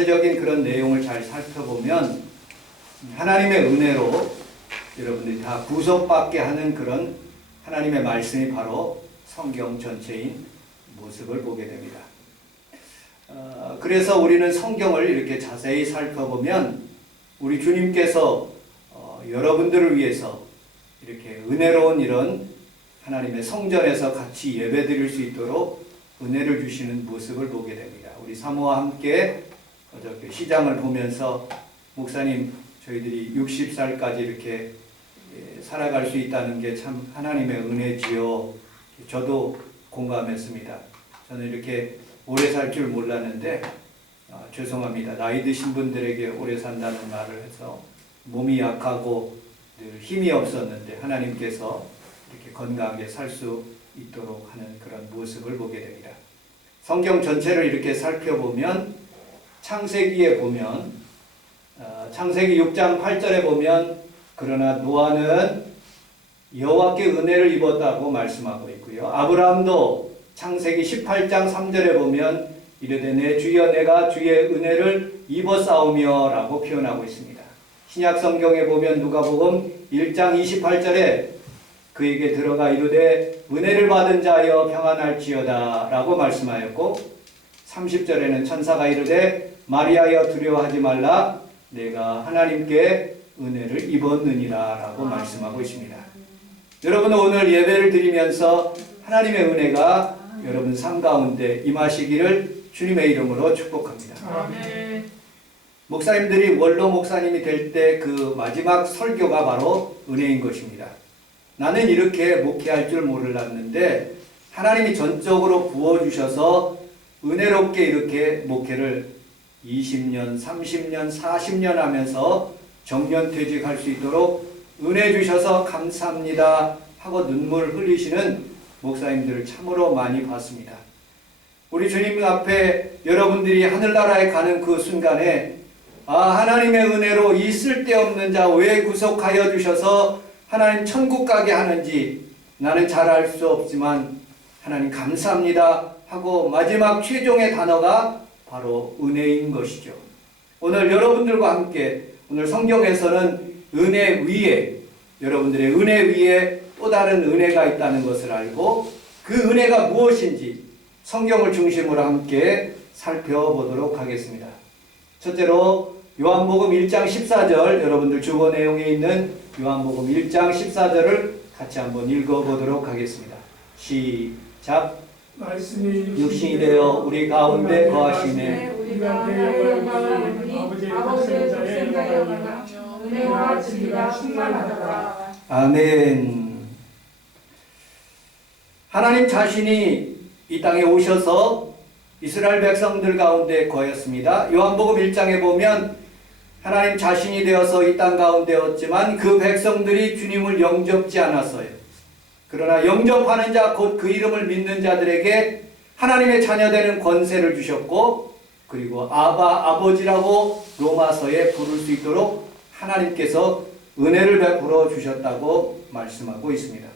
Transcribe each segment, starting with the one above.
전체적인 그런 내용을 잘 살펴보면 하나님의 은혜로 여러분들이 다 구속받게 하는 그런 하나님의 말씀이 바로 성경 전체인 모습을 보게 됩니다. 그래서 우리는 성경을 이렇게 자세히 살펴보면 우리 주님께서 여러분들을 위해서 이렇게 은혜로운 이런 하나님의 성전에서 같이 예배드릴 수 있도록 은혜를 주시는 모습을 보게 됩니다. 우리 사모와 함께 어저께 시장을 보면서 목사님 저희들이 60살까지 이렇게 살아갈 수 있다는 게 참 하나님의 은혜지요. 저도 공감했습니다. 저는 이렇게 오래 살 줄 몰랐는데 죄송합니다. 나이 드신 분들에게 오래 산다는 말을 해서 몸이 약하고 늘 힘이 없었는데 하나님께서 이렇게 건강하게 살 수 있도록 하는 그런 모습을 보게 됩니다. 성경 전체를 이렇게 살펴보면 창세기에 보면 창세기 6장 8절에 보면 그러나 노아는 여호와께 은혜를 입었다고 말씀하고 있고요. 아브라함도 창세기 18장 3절에 보면 이르되 내 주여 내가 주의 은혜를 입었사오며 라고 표현하고 있습니다. 신약 성경에 보면 누가복음 1장 28절에 그에게 들어가 이르되 은혜를 받은 자여 평안할지어다 라고 말씀하였고 30절에는 천사가 이르되 마리아여 두려워하지 말라 내가 하나님께 은혜를 입었느니라 라고 말씀하고 있습니다. 여러분 오늘 예배를 드리면서 하나님의 은혜가 여러분 삶 가운데 임하시기를 주님의 이름으로 축복합니다. 아멘. 목사님들이 원로 목사님이 될 때 그 마지막 설교가 바로 은혜인 것입니다. 나는 이렇게 목회할 줄 몰랐는데 하나님이 전적으로 부어주셔서 은혜롭게 이렇게 목회를 20년, 30년, 40년 하면서 정년퇴직할 수 있도록 은혜 주셔서 감사합니다 하고 눈물을 흘리시는 목사님들을 참으로 많이 봤습니다. 우리 주님 앞에 여러분들이 하늘나라에 가는 그 순간에 하나님의 은혜로 이 쓸데없는 자 왜 구속하여 주셔서 하나님 천국 가게 하는지 나는 잘 알 수 없지만 하나님 감사합니다 하고 마지막 최종의 단어가 바로 은혜인 것이죠. 오늘 여러분들과 함께 오늘 성경에서는 은혜 위에 여러분들의 은혜 위에 또 다른 은혜가 있다는 것을 알고 그 은혜가 무엇인지 성경을 중심으로 함께 살펴보도록 하겠습니다. 첫째로 요한복음 1장 14절 여러분들 주보 내용에 있는 요한복음 1장 14절을 같이 한번 읽어보도록 하겠습니다. 시작. 말씀이 육신이 되어 우리 가운데 거하시네 우리가 대역을 받으니 아버지의 독생자여 가나 은혜와 진리가 충만하더라. 아멘. 하나님 자신이 이 땅에 오셔서 이스라엘 백성들 가운데 거했습니다. 요한복음 1장에 보면 하나님 자신이 되어서 이 땅 가운데 왔지만 그 백성들이 주님을 영접지 않았어요. 그러나 영접하는 자 곧 그 이름을 믿는 자들에게 하나님의 자녀되는 권세를 주셨고 그리고 아버지라고 로마서에 부를 수 있도록 하나님께서 은혜를 베풀어 주셨다고 말씀하고 있습니다.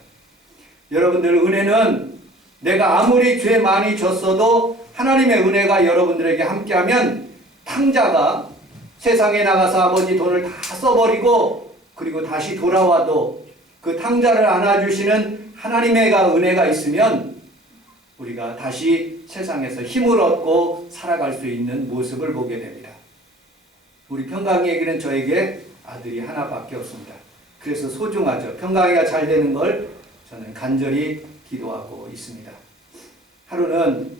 여러분들 은혜는 내가 아무리 죄 많이 졌어도 하나님의 은혜가 여러분들에게 함께하면 탕자가 세상에 나가서 아버지 돈을 다 써버리고 그리고 다시 돌아와도 그 탕자를 안아주시는 하나님의 은혜가 있으면 우리가 다시 세상에서 힘을 얻고 살아갈 수 있는 모습을 보게 됩니다. 우리 평강이에게는 저에게 아들이 하나밖에 없습니다. 그래서 소중하죠. 평강이가 잘 되는 걸 저는 간절히 기도하고 있습니다. 하루는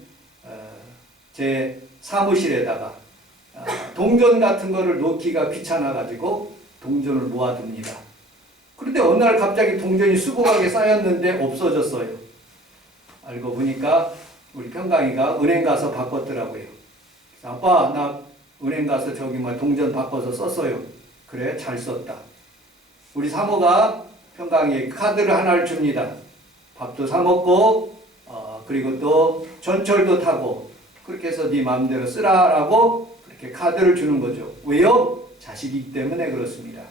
제 사무실에다가 동전 같은 거를 놓기가 귀찮아가지고 동전을 모아둡니다. 그런데 어느 날 갑자기 동전이 수북하게 쌓였는데 없어졌어요. 알고 보니까 우리 평강이가 은행 가서 바꿨더라고요. 그래서 아빠 나 은행 가서 저기 동전 바꿔서 썼어요. 그래 잘 썼다. 우리 사모가 평강이에게 카드를 하나를 줍니다. 밥도 사 먹고 그리고 또 전철도 타고 그렇게 해서 네 마음대로 쓰라라고 그렇게 카드를 주는 거죠. 왜요? 자식이기 때문에 그렇습니다.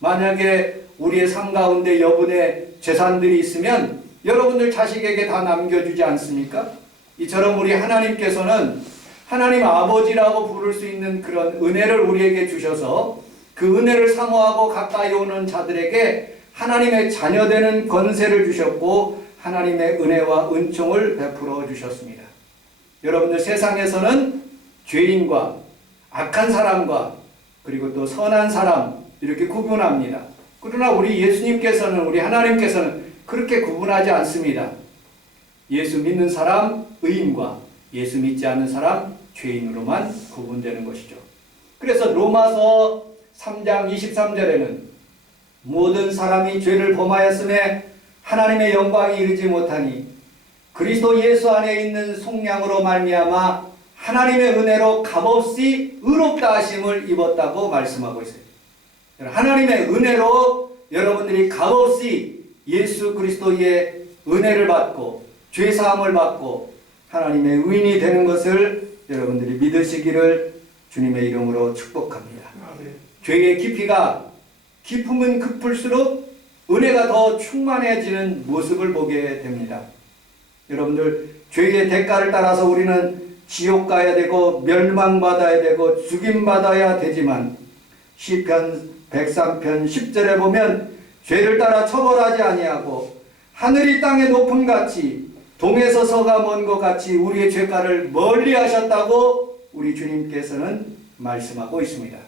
만약에 우리의 삶 가운데 여분의 재산들이 있으면 여러분들 자식에게 다 남겨주지 않습니까? 이처럼 우리 하나님께서는 하나님 아버지라고 부를 수 있는 그런 은혜를 우리에게 주셔서 그 은혜를 사모하고 가까이 오는 자들에게 하나님의 자녀되는 권세를 주셨고 하나님의 은혜와 은총을 베풀어 주셨습니다. 여러분들, 세상에서는 죄인과 악한 사람과 그리고 또 선한 사람 이렇게 구분합니다. 그러나 우리 예수님께서는, 우리 하나님께서는 그렇게 구분하지 않습니다. 예수 믿는 사람 의인과 예수 믿지 않는 사람 죄인으로만 구분되는 것이죠. 그래서 로마서 3장 23절에는 모든 사람이 죄를 범하였음에 하나님의 영광이 이르지 못하니 그리스도 예수 안에 있는 속량으로 말미암아 하나님의 은혜로 값없이 의롭다 하심을 입었다고 말씀하고 있어요. 하나님의 은혜로 여러분들이 값없이 예수 그리스도의 은혜를 받고 죄사함을 받고 하나님의 의인이 되는 것을 여러분들이 믿으시기를 주님의 이름으로 축복합니다. 죄의 깊이가 깊으면 깊을수록 은혜가 더 충만해지는 모습을 보게 됩니다. 여러분들, 죄의 대가를 따라서 우리는 지옥 가야 되고 멸망받아야 되고 죽임받아야 되지만 시편 103편 10절에 보면 죄를 따라 처벌하지 아니하고 하늘이 땅의 높음 같이 동에서 서가 먼 것 같이 우리의 죄가를 멀리 하셨다고 우리 주님께서는 말씀하고 있습니다.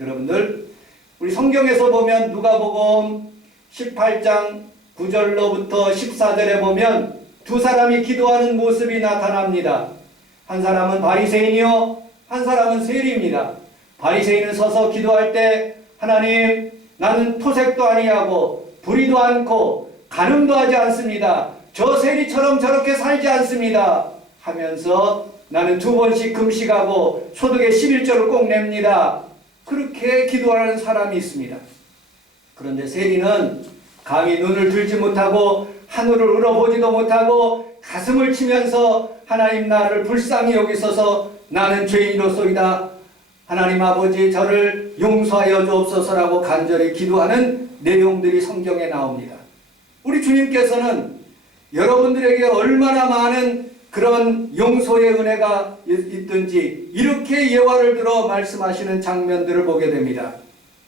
여러분들, 우리 성경에서 보면 누가복음 18장 9절로부터 14절에 보면 두 사람이 기도하는 모습이 나타납니다. 한 사람은 바리새인이요, 한 사람은 세리입니다. 바리새인은 서서 기도할 때 하나님, 나는 토색도 아니하고 불의도 않고 간음도 하지 않습니다. 저 세리처럼 저렇게 살지 않습니다 하면서 나는 2번씩 금식하고 소득의 11조를 꼭 냅니다. 그렇게 기도하는 사람이 있습니다. 그런데 세리는 감히 눈을 들지 못하고 하늘을 울어보지도 못하고 가슴을 치면서 하나님, 나를 불쌍히 여기소서, 나는 죄인이로소이다. 하나님 아버지, 저를 용서하여 주옵소서라고 간절히 기도하는 내용들이 성경에 나옵니다. 우리 주님께서는 여러분들에게 얼마나 많은 그런 용서의 은혜가 있든지 이렇게 예화를 들어 말씀하시는 장면들을 보게 됩니다.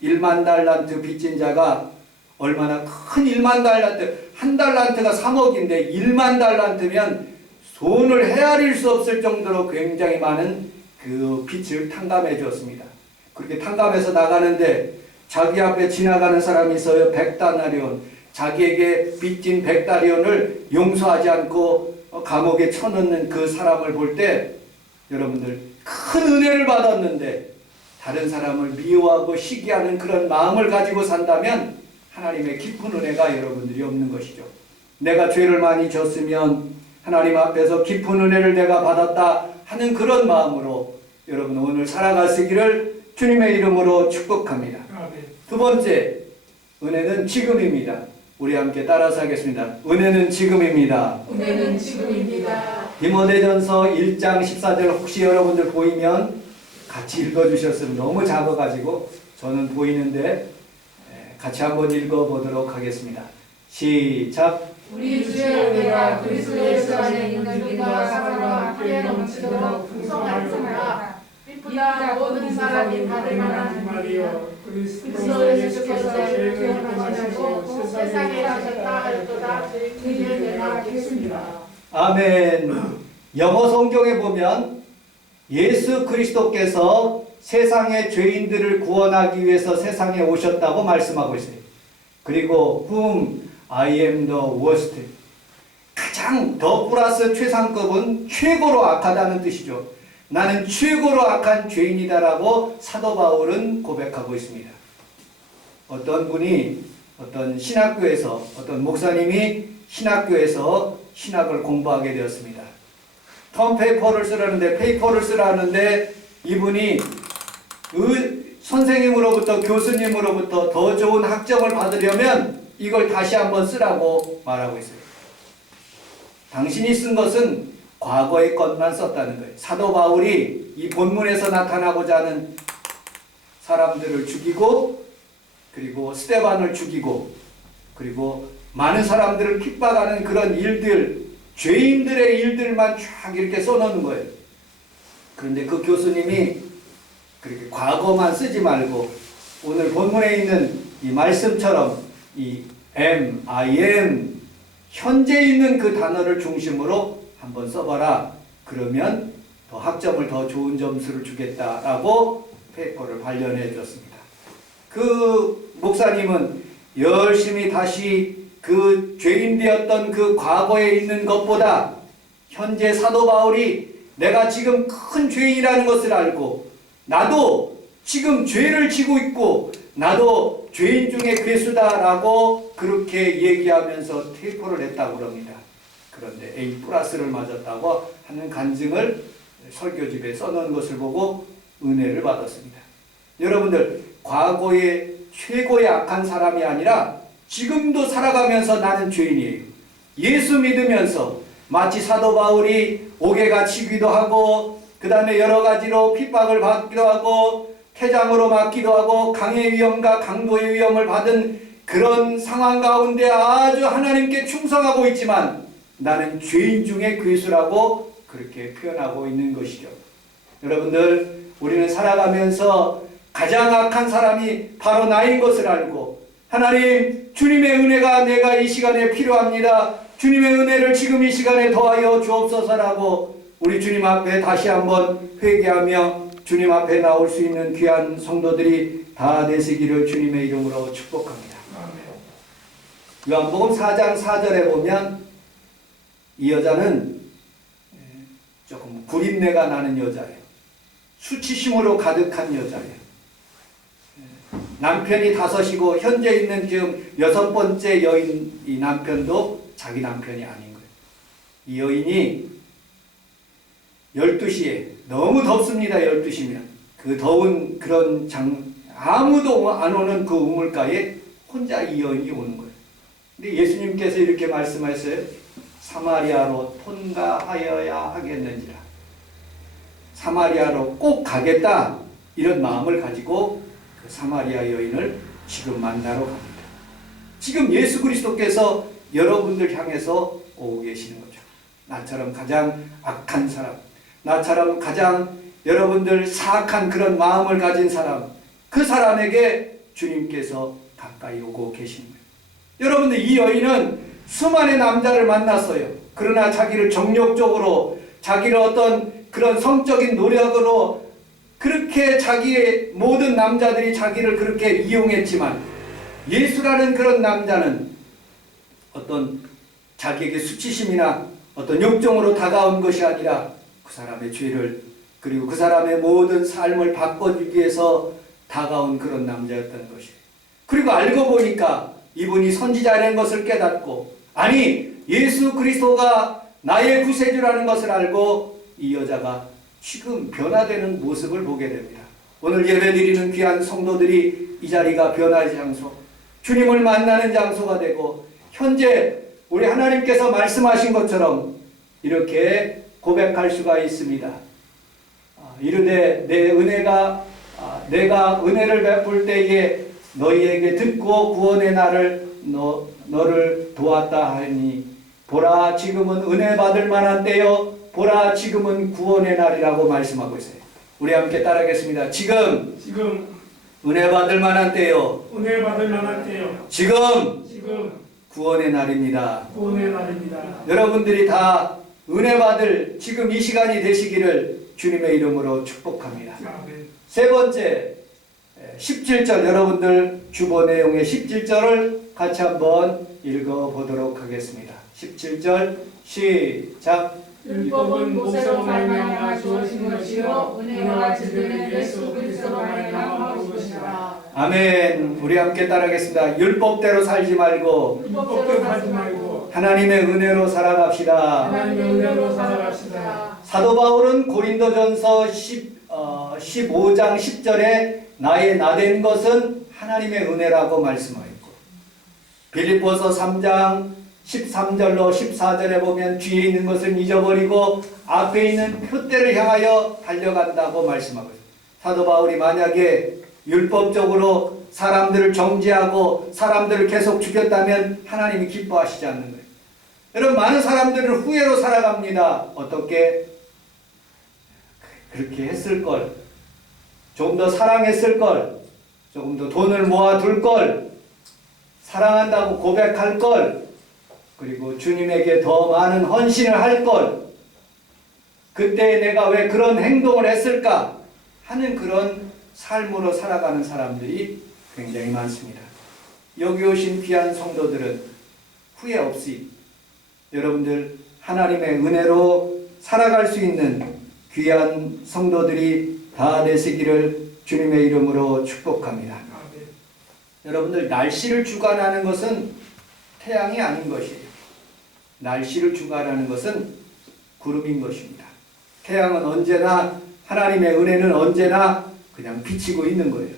1만 달란트 빚진 자가 얼마나 큰 1만 달란트, 한 달란트가 3억인데 1만 달란트면 손을 헤아릴 수 없을 정도로 굉장히 많은 그 빚을 탕감해 주었습니다. 그렇게 탕감해서 나가는데 자기 앞에 지나가는 사람이 있어요. 100다나리온. 자기에게 빚진 100다리온을 용서하지 않고 감옥에 쳐넣는 그 사람을 볼 때 여러분들, 큰 은혜를 받았는데 다른 사람을 미워하고 시기하는 그런 마음을 가지고 산다면 하나님의 깊은 은혜가 여러분들이 없는 것이죠. 내가 죄를 많이 졌으면 하나님 앞에서 깊은 은혜를 내가 받았다 하는 그런 마음으로 여러분 오늘 살아가시기를 주님의 이름으로 축복합니다. 두 번째, 은혜는 지금입니다. 우리 함께 따라서 하겠습니다. 은혜는 지금입니다. 은혜는 지금입니다. 디모데전서 1장 14절 혹시 여러분들 보이면 같이 읽어주셨으면, 너무 작아가지고 저는 보이는데 같이 한번 읽어보도록 하겠습니다. 시작. 우리 주의 은혜가 그리스도 예수 안에 있는 믿음과 사랑과 함께 넘치도록 풍성하였으나 이보다 모든 사람이 받을 만한 말이요 그리스도 예수께서 죄를 범하시고 세상에 하셨다 하였도다. 그의 내가 겠습니다. 아멘. 영어 성경에 보면 예수 그리스도께서 세상의 죄인들을 구원하기 위해서 세상에 오셨다고 말씀하고 있어요. 그리고 whom I am the worst. 가장 더 플러스 최상급은 최고로 악하다는 뜻이죠. 나는 최고로 악한 죄인이다라고 사도 바울은 고백하고 있습니다. 어떤 분이 어떤 신학교에서, 어떤 목사님이 신학교에서 신학을 공부하게 되었습니다. 텀 페이퍼를 쓰라는데 이분이 선생님으로부터, 교수님으로부터 더 좋은 학점을 받으려면 이걸 다시 한번 쓰라고 말하고 있어요. 당신이 쓴 것은 과거의 것만 썼다는 거예요. 사도 바울이 이 본문에서 나타나고자 하는 사람들을 죽이고, 그리고 스데반을 죽이고, 그리고 많은 사람들을 핍박하는 그런 일들, 죄인들의 일들만 쫙 이렇게 써놓는 거예요. 그런데 그 교수님이 그렇게 과거만 쓰지 말고 오늘 본문에 있는 이 말씀처럼 이 am, I am 현재 있는 그 단어를 중심으로 한번 써봐라. 그러면 더 학점을 더 좋은 점수를 주겠다라고 페이퍼를 발견해 줬습니다. 그 목사님은 열심히 다시 그 죄인 되었던 그 과거에 있는 것보다 현재 사도 바울이 내가 지금 큰 죄인이라는 것을 알고 나도 지금 죄를 지고 있고 나도 죄인 중에 괴수다라고 그렇게 얘기하면서 테이프를 냈다고 합니다. 그런데 A 플러스를 맞았다고 하는 간증을 설교집에 써놓은 것을 보고 은혜를 받았습니다. 여러분들 과거의 최고의 악한 사람이 아니라 지금도 살아가면서 나는 죄인이에요. 예수 믿으면서 마치 사도 바울이 옥에 갇히기도 하고 그 다음에 여러 가지로 핍박을 받기도 하고 태장으로 맞기도 하고 강의 위험과 강도의 위험을 받은 그런 상황 가운데 아주 하나님께 충성하고 있지만 나는 죄인 중에 괴수라고 그렇게 표현하고 있는 것이죠. 여러분들 우리는 살아가면서 가장 악한 사람이 바로 나인 것을 알고 하나님 주님의 은혜가 내가 이 시간에 필요합니다. 주님의 은혜를 지금 이 시간에 더하여 주옵소서라고 우리 주님 앞에 다시 한번 회개하며 주님 앞에 나올 수 있는 귀한 성도들이 다 되시기를 주님의 이름으로 축복합니다. 요한복음 4장 4절에 보면 이 여자는 조금 구린내가 나는 여자예요. 수치심으로 가득한 여자예요. 남편이 5이고 현재 있는 지금 6번째 여인 이 남편도 자기 남편이 아닌 거예요. 이 여인이 12시에 너무 덥습니다. 12시면 그 더운 그런 아무도 안 오는 그 우물가에 혼자 이 여인이 오는 거예요. 근데 예수님께서 이렇게 말씀하셨어요. 사마리아로 통과하여야 하겠는지라. 사마리아로 꼭 가겠다 이런 마음을 가지고 그 사마리아 여인을 지금 만나러 갑니다. 지금 예수 그리스도께서 여러분들 향해서 오고 계시는 거죠. 나처럼 가장 악한 사람, 나처럼 가장 여러분들 사악한 그런 마음을 가진 사람, 그 사람에게 주님께서 가까이 오고 계신 거예요. 여러분들 이 여인은 수많은 남자를 만났어요. 그러나 자기를 정욕적으로 자기를 어떤 그런 성적인 노력으로 그렇게 자기의 모든 남자들이 자기를 그렇게 이용했지만 예수라는 그런 남자는 어떤 자기에게 수치심이나 어떤 욕정으로 다가온 것이 아니라 그 사람의 죄를 그리고 그 사람의 모든 삶을 바꿔주기 위해서 다가온 그런 남자였던 것이에요. 그리고 알고 보니까 이분이 선지자라는 것을 깨닫고 아니 예수 그리스도가 나의 구세주라는 것을 알고 이 여자가 지금 변화되는 모습을 보게 됩니다. 오늘 예배드리는 귀한 성도들이 이 자리가 변화의 장소, 주님을 만나는 장소가 되고 현재 우리 하나님께서 말씀하신 것처럼 이렇게 고백할 수가 있습니다. 이르되 내 은혜가 내가 은혜를 베풀 때에 너희에게 듣고 구원의 날을 너를 도왔다 하니 보라 지금은 은혜 받을 만한 때요 보라 지금은 구원의 날이라고 말씀하고 있어요. 우리 함께 따라하겠습니다. 지금 은혜 받을 만한 때요 은혜 받을 만한 때요 지금 지금 구원의 날입니다. 구원의 날입니다. 여러분들이 다 은혜 받을 지금 이 시간이 되시기를 주님의 이름으로 축복합니다. 아멘. 세 번째 17절 여러분들 주보 내용의 17절을 같이 한번 읽어보도록 하겠습니다. 17절 시작. 율법은 모세로 말미암아 주어진 것이요 은혜와 진리는 예수 그리스도로 말미암아 온 것이라. 아멘. 우리 함께 따라하겠습니다. 율법대로 살지 말고 율법대로 살지 말고 하나님의 은혜로 살아갑시다. 하나님의 은혜로 살아갑시다. 사도 바울은 고린도전서 15장 10절에 나의 나된 것은 하나님의 은혜라고 말씀하였고 빌립보서 3장 13절로 14절에 보면 뒤에 있는 것을 잊어버리고 앞에 있는 표대를 향하여 달려간다고 말씀하고 있습니다. 사도 바울이 만약에 율법적으로 사람들을 정죄하고 사람들을 계속 죽였다면 하나님이 기뻐하시지 않는 거예요. 여러분 많은 사람들을 후회로 살아갑니다. 어떻게? 그렇게 했을 걸, 조금 더 사랑했을 걸, 조금 더 돈을 모아둘 걸, 사랑한다고 고백할 걸, 그리고 주님에게 더 많은 헌신을 할 걸, 그때 내가 왜 그런 행동을 했을까 하는 그런 삶으로 살아가는 사람들이 굉장히 많습니다. 여기 오신 귀한 성도들은 후회 없이 여러분들 하나님의 은혜로 살아갈 수 있는 귀한 성도들이 다 되시기를 주님의 이름으로 축복합니다. 여러분들, 날씨를 주관하는 것은 태양이 아닌 것이에요. 날씨를 주관하는 것은 구름인 것입니다. 태양은 언제나, 하나님의 은혜는 언제나 그냥 비치고 있는 거예요.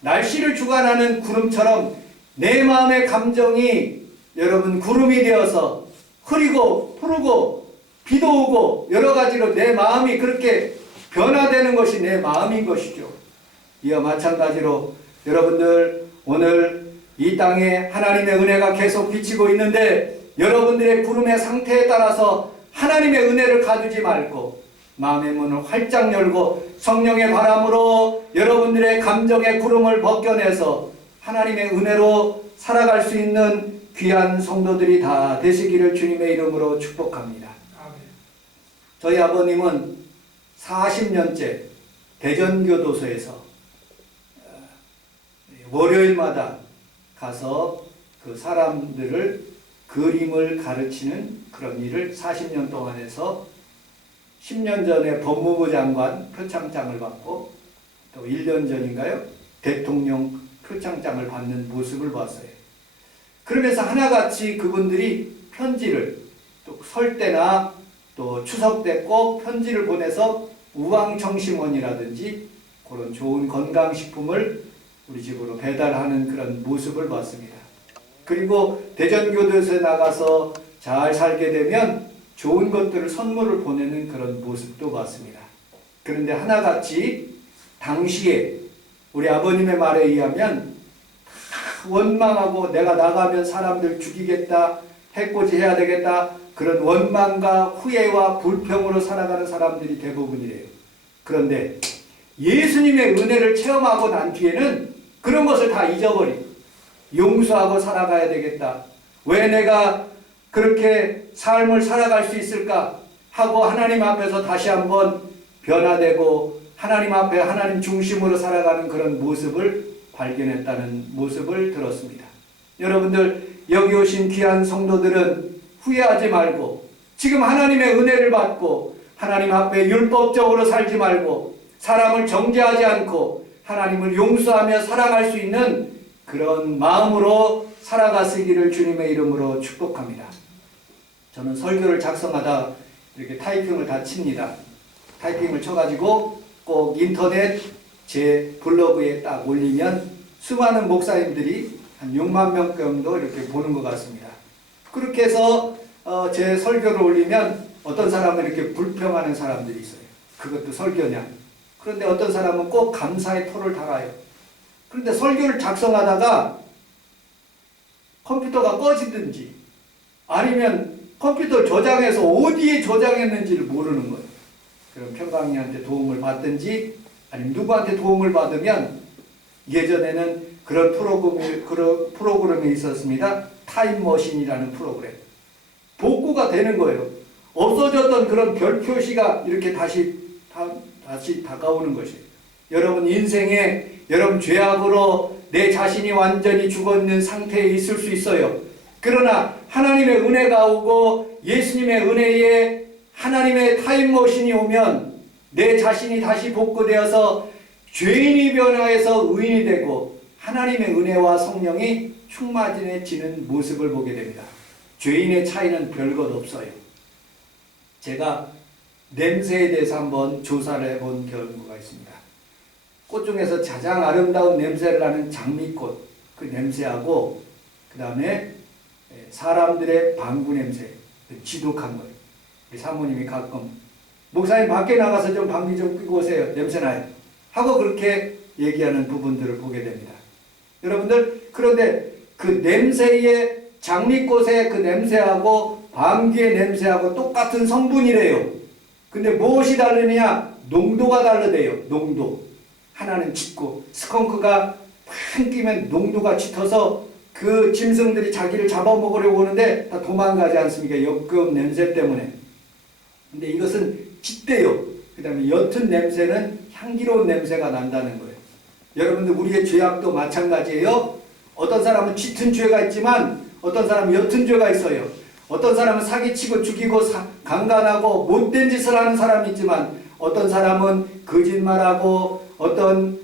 날씨를 주관하는 구름처럼 내 마음의 감정이 여러분 구름이 되어서 흐리고 푸르고 비도 오고 여러 가지로 내 마음이 그렇게 변화되는 것이 내 마음인 것이죠. 이와 마찬가지로 여러분들, 오늘 이 땅에 하나님의 은혜가 계속 비치고 있는데 여러분들의 구름의 상태에 따라서 하나님의 은혜를 가두지 말고 마음의 문을 활짝 열고 성령의 바람으로 여러분들의 감정의 구름을 벗겨내서 하나님의 은혜로 살아갈 수 있는 귀한 성도들이 다 되시기를 주님의 이름으로 축복합니다. 저희 아버님은 40년째 대전교도소에서 월요일마다 가서 그 사람들을 그림을 가르치는 그런 일을 40년 동안 해서 10년 전에 법무부 장관 표창장을 받고 또 1년 전인가요? 대통령 표창장을 받는 모습을 봤어요. 그러면서 하나같이 그분들이 편지를 또 설 때나 또 추석 때 꼭 편지를 보내서 우황청심원이라든지 그런 좋은 건강식품을 우리 집으로 배달하는 그런 모습을 봤습니다. 그리고 대전교도소에 나가서 잘 살게 되면 좋은 것들을 선물을 보내는 그런 모습도 봤습니다. 그런데 하나같이 당시에 우리 아버님의 말에 의하면 원망하고 내가 나가면 사람들 죽이겠다, 해코지 해야 되겠다, 그런 원망과 후회와 불평으로 살아가는 사람들이 대부분이래요. 그런데 예수님의 은혜를 체험하고 난 뒤에는 그런 것을 다 잊어버리고 용서하고 살아가야 되겠다. 왜 내가 그렇게 삶을 살아갈 수 있을까 하고 하나님 앞에서 다시 한번 변화되고 하나님 앞에 하나님 중심으로 살아가는 그런 모습을 발견했다는 모습을 들었습니다. 여러분들, 여기 오신 귀한 성도들은 후회하지 말고 지금 하나님의 은혜를 받고 하나님 앞에 율법적으로 살지 말고 사람을 정죄하지 않고 하나님을 용서하며 사랑할 수 있는 그런 마음으로 살아가시기를 주님의 이름으로 축복합니다. 저는 설교를 작성하다 이렇게 타이핑을 다 칩니다. 타이핑을 쳐가지고 꼭 인터넷 제 블로그에 딱 올리면 수많은 목사님들이 한 6만 명 정도 이렇게 보는 것 같습니다. 그렇게 해서 제 설교를 올리면 어떤 사람은 이렇게 불평하는 사람들이 있어요. 그것도 설교냐. 그런데 어떤 사람은 꼭 감사의 토를 달아요. 그런데 설교를 작성하다가 컴퓨터가 꺼지든지 아니면 컴퓨터 저장해서 어디에 저장했는지를 모르는 거예요. 그럼 평강이한테 도움을 받든지 아니면 누구한테 도움을 받으면 예전에는 그런 프로그램이 있었습니다. 타임머신이라는 프로그램. 복구가 되는 거예요. 없어졌던 그런 별 표시가 이렇게 다시 다가오는 것이에요. 여러분 인생에 여러분 죄악으로 내 자신이 완전히 죽어있는 상태에 있을 수 있어요. 그러나 하나님의 은혜가 오고 예수님의 은혜에 하나님의 타임머신이 오면 내 자신이 다시 복구되어서 죄인이 변화해서 의인이 되고 하나님의 은혜와 성령이 충만해지는 모습을 보게 됩니다. 죄인의 차이는 별것 없어요. 제가 냄새에 대해서 한번 조사를 해본 결과가 있습니다. 꽃 중에서 가장 아름다운 냄새를 나는 장미꽃, 그 냄새하고 그 다음에 사람들의 방구 냄새, 지독한 거예요. 우리 사모님이 가끔 목사님 밖에 나가서 좀 방귀 좀 뀌고 오세요. 냄새나요. 하고 그렇게 얘기하는 부분들을 보게 됩니다. 여러분들, 그런데 그 냄새의 장미꽃의 그 냄새하고 방귀의 냄새하고 똑같은 성분이래요. 근데 무엇이 다르느냐? 농도가 다르대요. 농도. 하나는 짙고 스컹크가 팍 끼면 농도가 짙어서 그 짐승들이 자기를 잡아먹으려고 오는데 다 도망가지 않습니까? 역겨운 냄새 때문에. 근데 이것은 짙대요. 그 다음에 옅은 냄새는 향기로운 냄새가 난다는 거예요. 여러분들 우리의 죄악도 마찬가지예요. 어떤 사람은 짙은 죄가 있지만 어떤 사람은 옅은 죄가 있어요. 어떤 사람은 사기치고 죽이고 강간하고 못된 짓을 하는 사람이 있지만 어떤 사람은 거짓말하고 어떤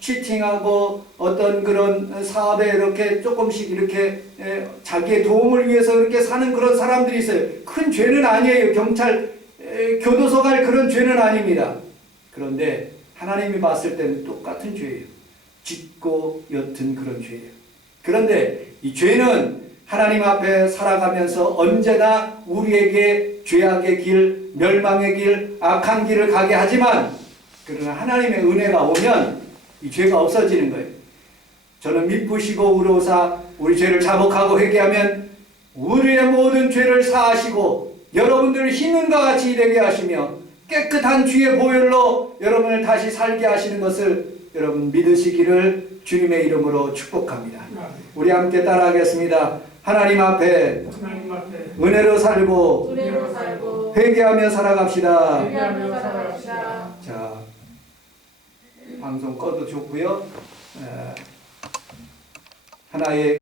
치팅하고 어떤 그런 사업에 이렇게 조금씩 이렇게 자기의 도움을 위해서 이렇게 사는 그런 사람들이 있어요. 큰 죄는 아니에요. 경찰 교도소 갈 그런 죄는 아닙니다. 그런데 하나님이 봤을 때는 똑같은 죄예요. 짙고 옅은 그런 죄예요. 그런데 이 죄는 하나님 앞에 살아가면서 언제나 우리에게 죄악의 길, 멸망의 길, 악한 길을 가게 하지만 그러나 하나님의 은혜가 오면 이 죄가 없어지는 거예요. 저는 미쁘시고 의로우사 우리 죄를 자복하고 회개하면 우리의 모든 죄를 사하시고 여러분들을 흰눈과 같이 되게 하시며 깨끗한 주의 보혈로 여러분을 다시 살게 하시는 것을 여러분 믿으시기를 주님의 이름으로 축복합니다. 우리 함께 따라하겠습니다. 하나님 앞에 은혜로 살고 회개하며 살아갑시다. 자, 방송 꺼도 좋고요. 하나의